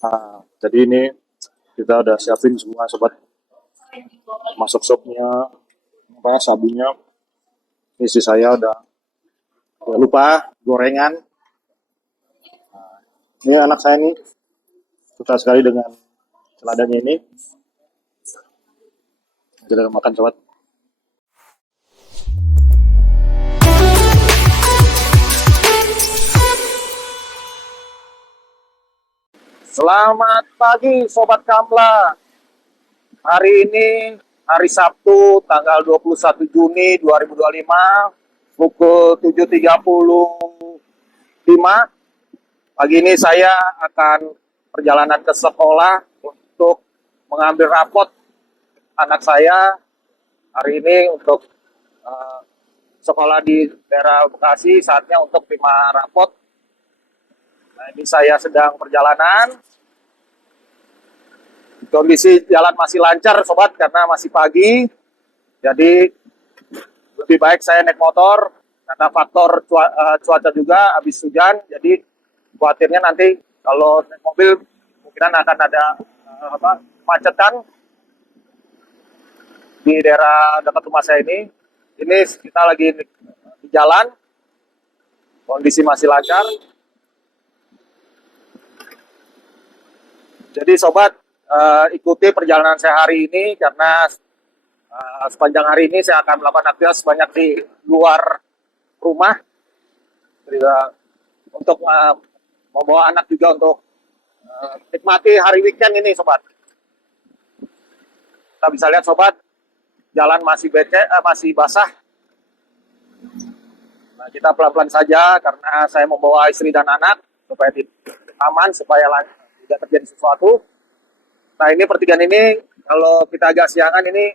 Nah, jadi ini kita udah siapin semua sobat, masuk sopnya, apa sabunnya. Istri saya udah lupa gorengan. Ini anak saya nih suka sekali dengan celadanya ini. Kita makan sobat. Selamat pagi Sobat Kamla. Hari ini hari Sabtu tanggal 21 Juni 2025 pukul 7.35. Pagi ini saya akan perjalanan ke sekolah untuk mengambil rapot anak saya hari ini untuk sekolah di daerah Bekasi. Saatnya untuk terima rapot. Nah, ini saya sedang perjalanan. Kondisi jalan masih lancar sobat karena masih pagi. Jadi lebih baik saya naik motor karena faktor cuaca juga habis hujan. Jadi khawatirnya nanti kalau naik mobil mungkin akan ada macetan di daerah dekat rumah saya ini. Ini kita lagi di jalan, kondisi masih lancar. Jadi sobat, ikuti perjalanan saya hari ini karena sepanjang hari ini saya akan melakukan aktivitas banyak di luar rumah. Untuk membawa anak juga untuk nikmati hari weekend ini sobat. Kita bisa lihat sobat, jalan masih masih basah. Nah, kita pelan-pelan saja karena saya membawa istri dan anak supaya aman, supaya tidak terjadi sesuatu. Nah, ini pertigaan ini kalau kita agak siangan ini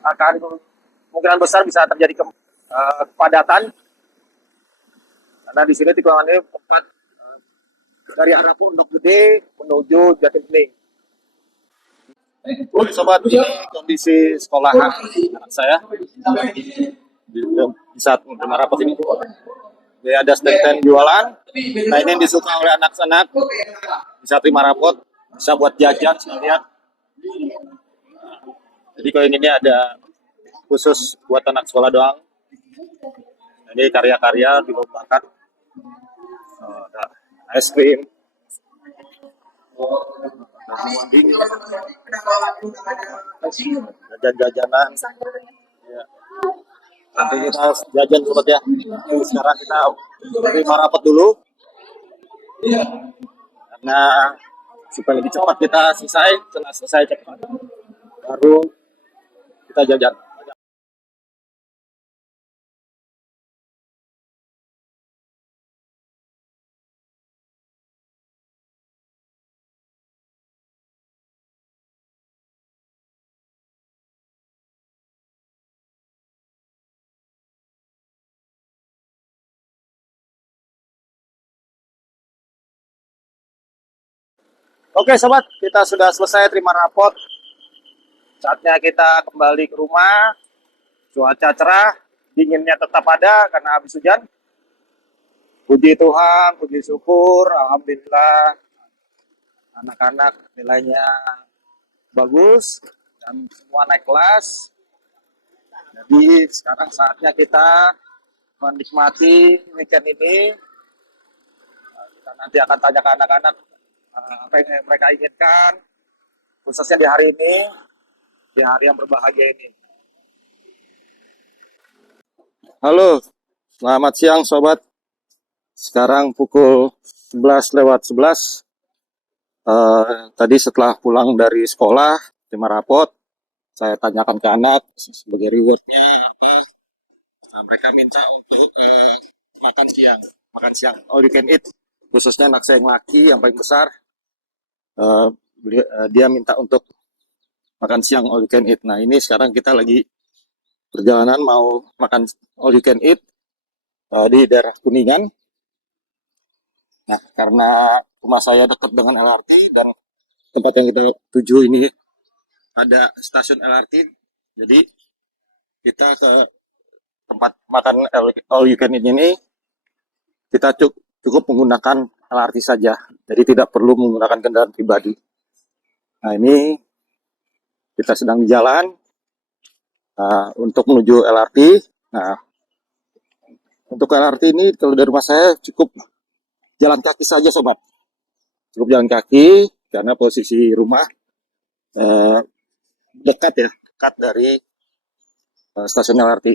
akan kemungkinan besar bisa terjadi kepadatan. Karena di sini tikungan ini tempat dari arah Pondok Gede menuju Jati Bening. Sobat, ini kondisi sekolahan anak saya di saat menerima rapot ini. Jadi ada stand jualan. Nah, ini yang disuka oleh anak-anak. Bisa terima rapot, bisa buat jajan sekalian. Jadi kalau ini ada khusus buat anak sekolah doang. Ini karya-karya dilombakan. Ada es krim, jajan-jajanan. Ya. Nanti kita jajan sobat ya. Sekarang kita terima rapot dulu. Karena supaya lebih cepat kita selesai cepat. Baru kita jajan. Oke sobat, kita sudah selesai terima rapot. Saatnya kita kembali ke rumah. Cuaca cerah, dinginnya tetap ada karena habis hujan. Puji Tuhan, puji syukur, alhamdulillah anak-anak nilainya bagus dan semua naik kelas. Jadi sekarang saatnya kita menikmati weekend ini. Kita nanti akan tanya ke anak-anak apa yang mereka inginkan, khususnya di hari ini, di hari yang berbahagia ini. Halo, selamat siang sobat. Sekarang pukul 11:11. Tadi setelah pulang dari sekolah, terima rapot, saya tanyakan ke anak sebagai rewardnya apa. Nah, mereka minta untuk makan siang all you can eat. Khususnya anak saya yang laki, yang paling besar, dia minta untuk makan siang all you can eat. Nah, ini sekarang kita lagi perjalanan mau makan all you can eat di daerah Kuningan. Nah, karena rumah saya dekat dengan LRT dan tempat yang kita tuju ini ada stasiun LRT, jadi kita ke tempat makan all you can eat ini kita cukup menggunakan LRT saja, jadi tidak perlu menggunakan kendaraan pribadi. Nah, ini kita sedang di jalan untuk menuju LRT. Nah, untuk LRT ini kalau dari rumah saya cukup jalan kaki saja, sobat. Cukup jalan kaki karena posisi rumah dekat ya, dekat dari stasiun LRT.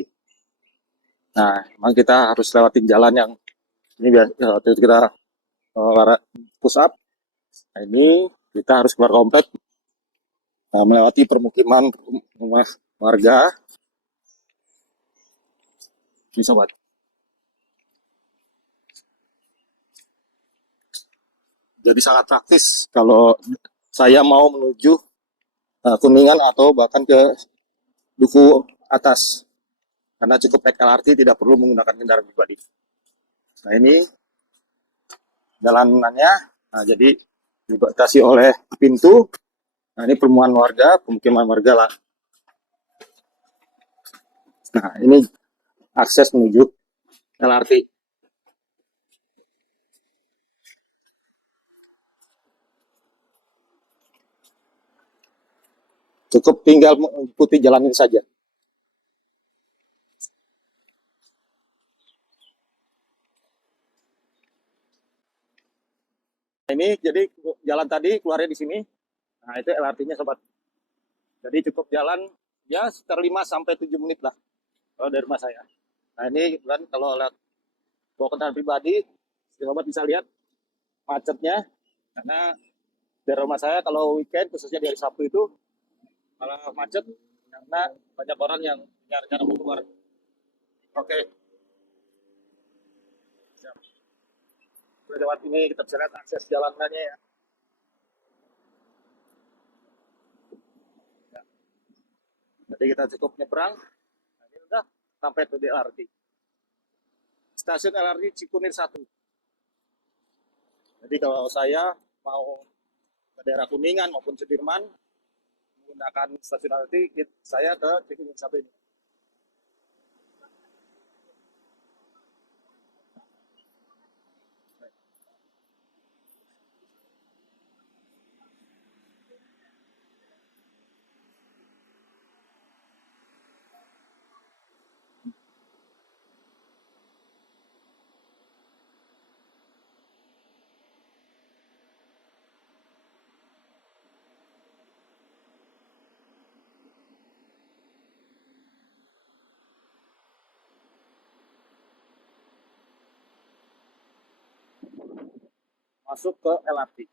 Nah, memang kita harus lewatin jalan yang ini biasa waktu itu kita push up. Nah, ini kita harus keluar komplek, melewati permukiman rumah warga. Ini sobat. Jadi sangat praktis kalau saya mau menuju Kuningan atau bahkan ke Duku Atas. Karena cukup naik LRT, tidak perlu menggunakan kendaraan pribadi. Nah, ini jalanannya. Nah, jadi dibatasi oleh pintu. Nah, ini pemukiman warga lah. Nah, ini akses menuju LRT. Cukup tinggal mengikuti jalan ini saja. Ini jadi jalan tadi keluarnya di sini. Nah, itu LRT-nya sobat. Jadi cukup jalan ya sekitar 5 sampai 7 menit lah kalau dari rumah saya. Nah, ini kan kalau lihat bawa kendaraan pribadi, sobat bisa lihat macetnya karena dari rumah saya kalau weekend khususnya di hari Sabtu itu malah macet karena banyak orang yang nyari-nyari mau keluar. Oke. Siap. Udah lewat ini kita bisa lihat akses jalanannya ya. Jadi kita cukup nyebrang. Nah, ini udah sampai ke LRT. Stasiun LRT Cikunir 1. Jadi kalau saya mau ke daerah Kuningan maupun Sudirman menggunakan stasiun LRT, saya ke Cikunir 1 ini. Masuk ke LRT.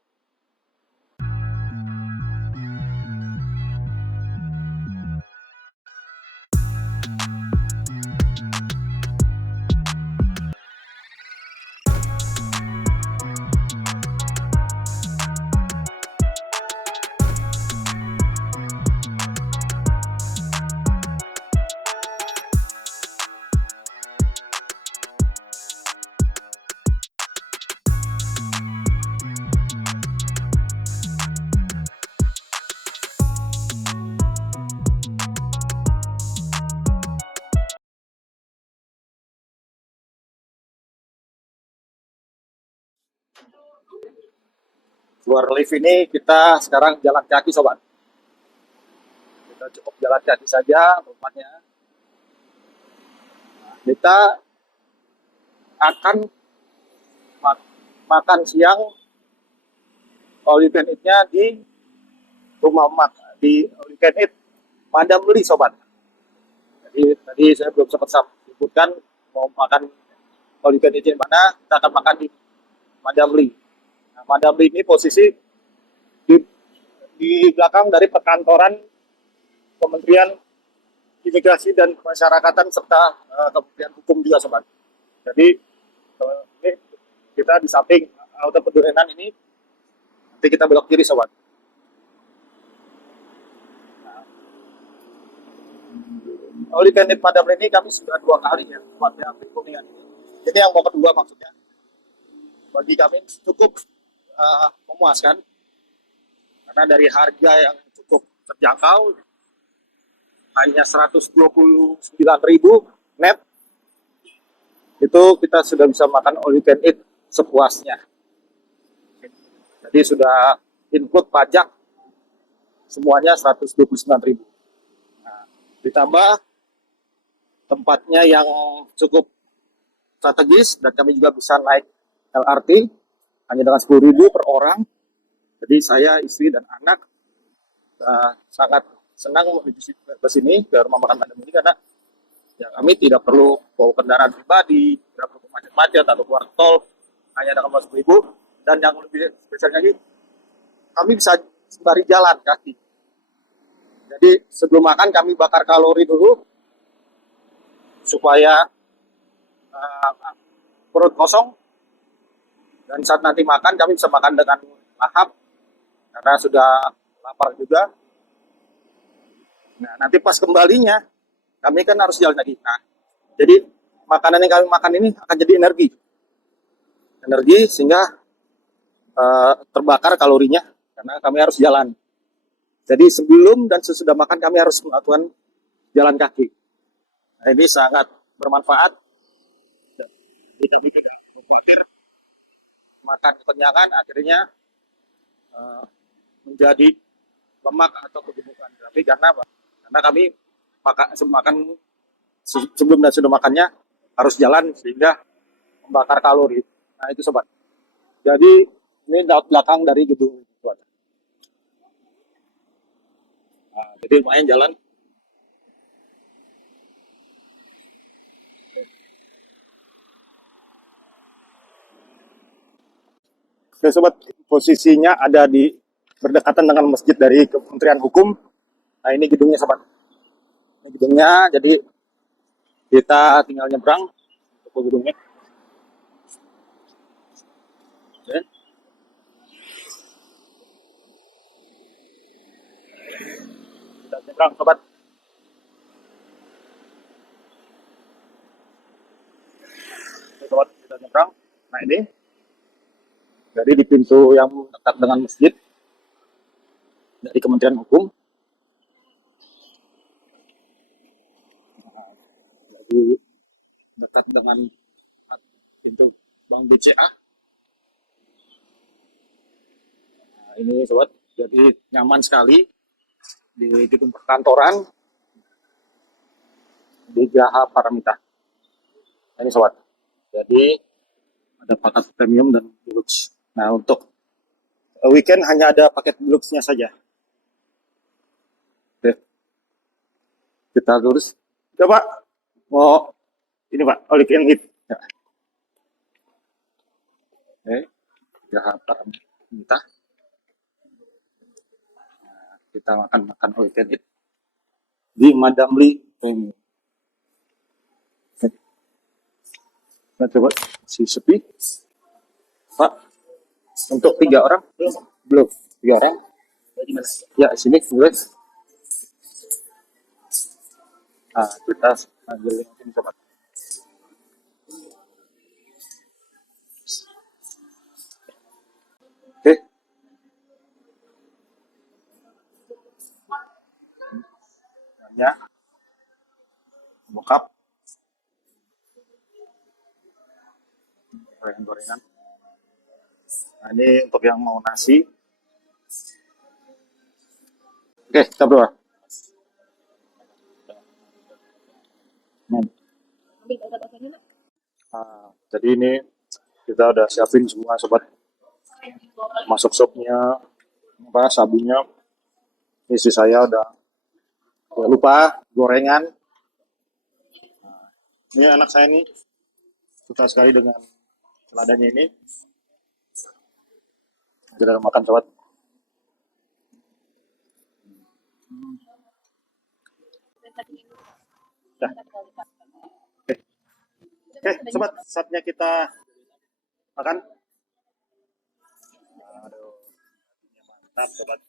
Keluar lift ini kita sekarang jalan kaki sobat. Kita cukup jalan kaki saja tempatnya. Kita akan makan siang all you can eat-nya di rumah di all you can eat Madam Li sobat. Jadi tadi saya belum sempat sebutkan mau makan all you can eat di mana, kita akan makan di Madam Li. Nah, Madam Li ini posisi di belakang dari perkantoran Kementerian Imigrasi dan Kemasyarakatan serta Kementerian Hukum juga sobat. Jadi ini kita di samping halte Pendurenan ini, nanti kita belok kiri sobat. All you can eat Madam Li ini kami sudah 2 kali ya buatnya Kuningan ini. Jadi yang mau kedua maksudnya bagi kami cukup memuaskan karena dari harga yang cukup terjangkau hanya 129.000 net itu kita sudah bisa makan all you can eat sepuasnya. Jadi sudah include pajak semuanya 129.000. Nah, ditambah tempatnya yang cukup strategis dan kami juga bisa naik LRT hanya dengan 10.000 per orang. Jadi saya, istri dan anak sangat senang menuju ke sini ke rumah makan Padang ini karena ya, kami tidak perlu bawa kendaraan pribadi, tidak perlu macet-macet atau keluar tol hanya dengan 10.000. Dan yang lebih spesial lagi, kami bisa sembari jalan kaki. Jadi sebelum makan kami bakar kalori dulu supaya perut kosong, dan saat nanti makan kami bisa makan dengan lahap karena sudah lapar juga. Nah, nanti pas kembalinya kami kan harus jalan lagi. Nah, jadi makanan yang kami makan ini akan jadi energi sehingga terbakar kalorinya karena kami harus jalan. Jadi sebelum dan sesudah makan kami harus melakukan jalan kaki. Nah, ini sangat bermanfaat. Tidak bikin khawatir makan kekenyangan akhirnya menjadi lemak atau kegemukan. Tapi karena apa? Karena kami makan sebelum dan sudah makannya harus jalan sehingga membakar kalori. Nah itu sobat. Jadi ini laut belakang dari gedung itu. Nah, jadi lumayan jalan. Oke sobat, posisinya ada di berdekatan dengan masjid dari Kementerian Hukum. Nah ini gedungnya sobat. Ini gedungnya, jadi kita tinggal nyebrang ke gedungnya. Oke. Kita nyebrang sobat. Oke, sobat, kita nyebrang. Nah ini, jadi di pintu yang dekat dengan masjid dari Kementerian Hukum. Jadi dekat dengan pintu Bank BCA. Nah, ini sobat, jadi nyaman sekali di gedung perkantoran di Geraha Paramita. Nah, ini sobat, jadi ada paket premium dan deluxe. Nah untuk weekend hanya ada paket deluxe-nya saja. Oke, kita lurus. Coba mau ini Pak, all you can eat. Ya. Oke, Geraha Paramita. Nah, kita makan all you can eat di Madam Lee Premium. Nah, coba si sepi Pak, untuk 3 orang belum 3 orang ya sini boleh. Nah kita ambil yang ini sobat. Oke, ya bokap gorengan. Nah ini untuk yang mau nasi. Oke, kita berdua. Nah, jadi ini kita udah siapin semua sobat, masuk sopnya, apa sabunnya. Istri saya udah lupa gorengan. Nah, ini anak saya nih suka sekali dengan ladanya ini. Kita makan sobat. Nah, oke, sobat, saatnya kita makan. Aduh, mantap sobat.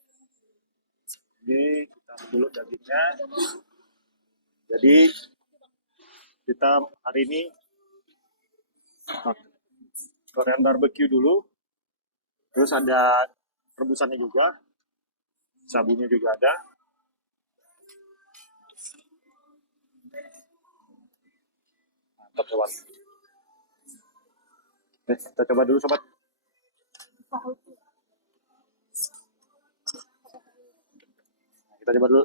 Jadi kita dulu dagingnya. Jadi kita hari ini Korean barbecue dulu. Terus ada rebusannya juga. Sabunnya juga ada. Mantap sobat. Oke, kita coba dulu sobat. Kita coba dulu.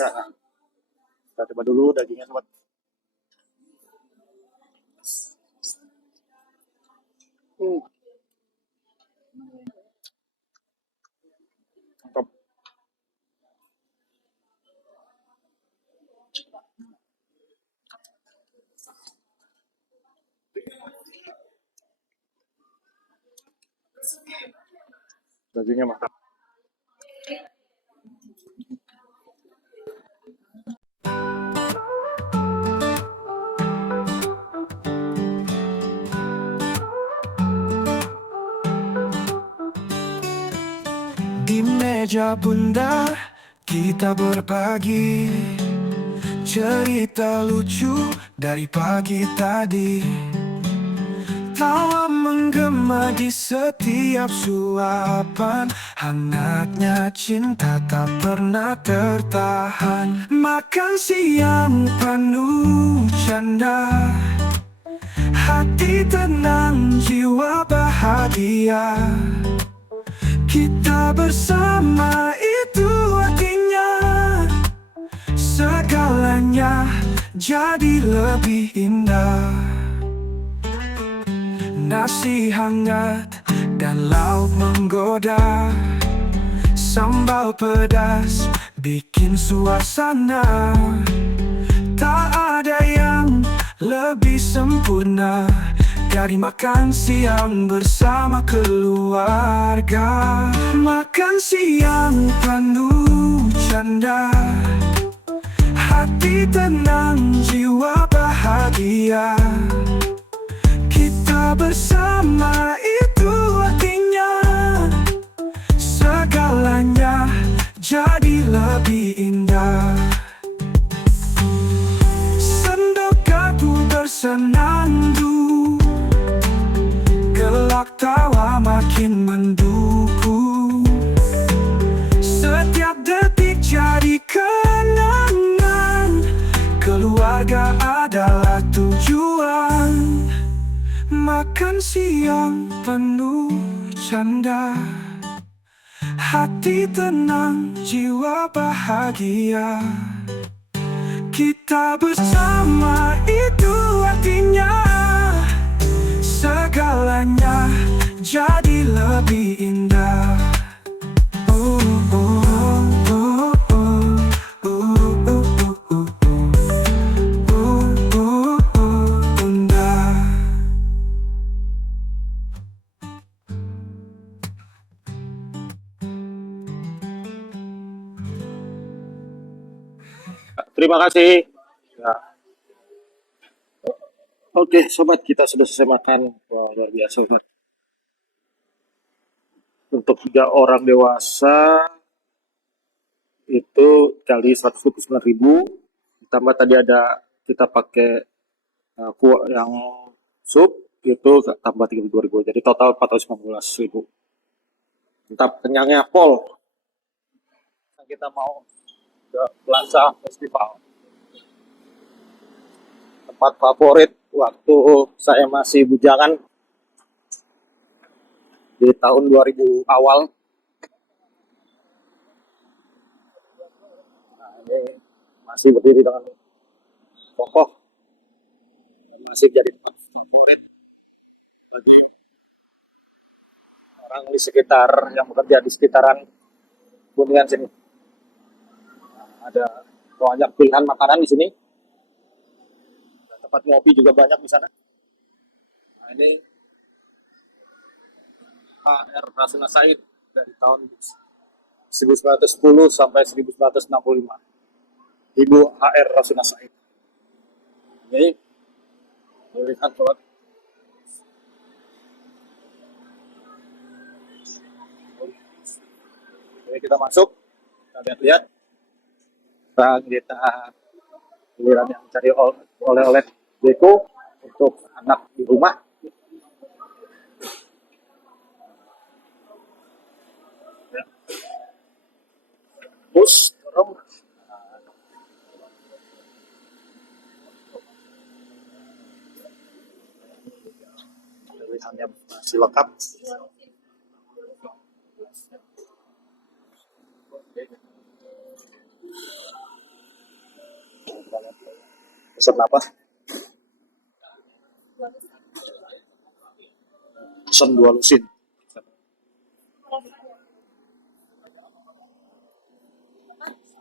Nah, kita coba dulu dagingnya sobat. Hmm, mantap. Dagingnya mantap. Di meja bundar kita berbagi cerita lucu dari pagi tadi. Tawa menggema di setiap suapan, hangatnya cinta tak pernah tertahan. Makan siang penuh canda, hati tenang, jiwa bahagia. Kita bersama itu artinya segalanya jadi lebih indah. Nasi hangat dan lauk menggoda, sambal pedas bikin suasana. Tak ada yang lebih sempurna dari makan siang bersama keluarga. Makan siang penuh canda, hati tenang, jiwa bahagia. Kita bersama itu artinya segalanya jadi lebih indah. Sendok garpu bersenandung, gelak tawa makin mendukung. Setiap detik jadi kenangan, keluarga adalah tujuan. Makan siang penuh canda, hati tenang, jiwa bahagia. Kita bersama itu artinya segalanya jadi lebih indah. Oh, oh, oh, oh, oh, oh, oh, oh, oh, oh, bunda. Terima kasih. Ya. Oke, sobat, kita sudah selesai makan. Wah, luar biasa, sobat. Untuk 3 orang dewasa itu kali 129.000. Ditambah tadi ada kita pakai kuah yang sup itu tambah 32.000. Jadi total 415.000. Mantap, kenyangnya pol. Kita mau ke Plaza Festival. Tempat favorit waktu saya masih bujangan di tahun 2000 awal. Nah, ini masih berdiri dengan kokoh, masih jadi tempat favorit bagi orang di sekitar yang bekerja di sekitaran Kuningan sini. Nah, ada banyak pilihan makanan di sini. Dan tempat ngopi juga banyak di sana. Nah, ini HR Rasuna Said dari tahun 1910 sampai 1965. Ibu HR Rasuna Said. Ini lihat sobat. Jadi kita masuk, kita lihat-lihat. Sekarang kita giliran yang cari oleh-oleh Deko untuk anak di rumah. Ya. Terus dorong. Pilihannya masih lengkap. Pesan apa? Pesan 2 lusin.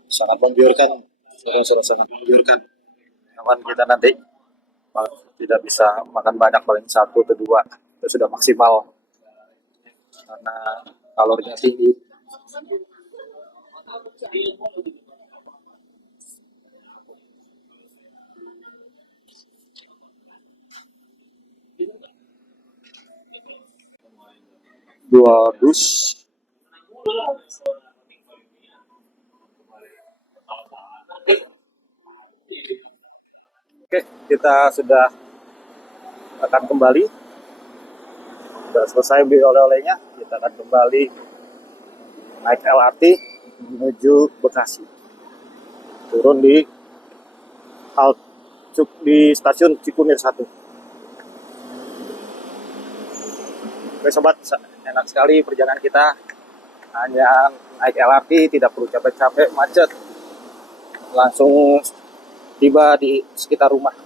Sangat menggiurkan, saudara-saudara, sangat menggiurkan. Namun kita nanti tidak bisa makan banyak, paling 1 atau 2 itu sudah maksimal karena kalorinya tinggi. Dua dus. Oke, kita sudah akan kembali. Sudah selesai beli oleh-olehnya, kita akan kembali naik LRT menuju Bekasi. Turun di di stasiun Cikunir 1. Oke sobat, enak sekali perjalanan kita. Hanya naik LRT, tidak perlu capek-capek macet. Langsung tiba di sekitar rumah.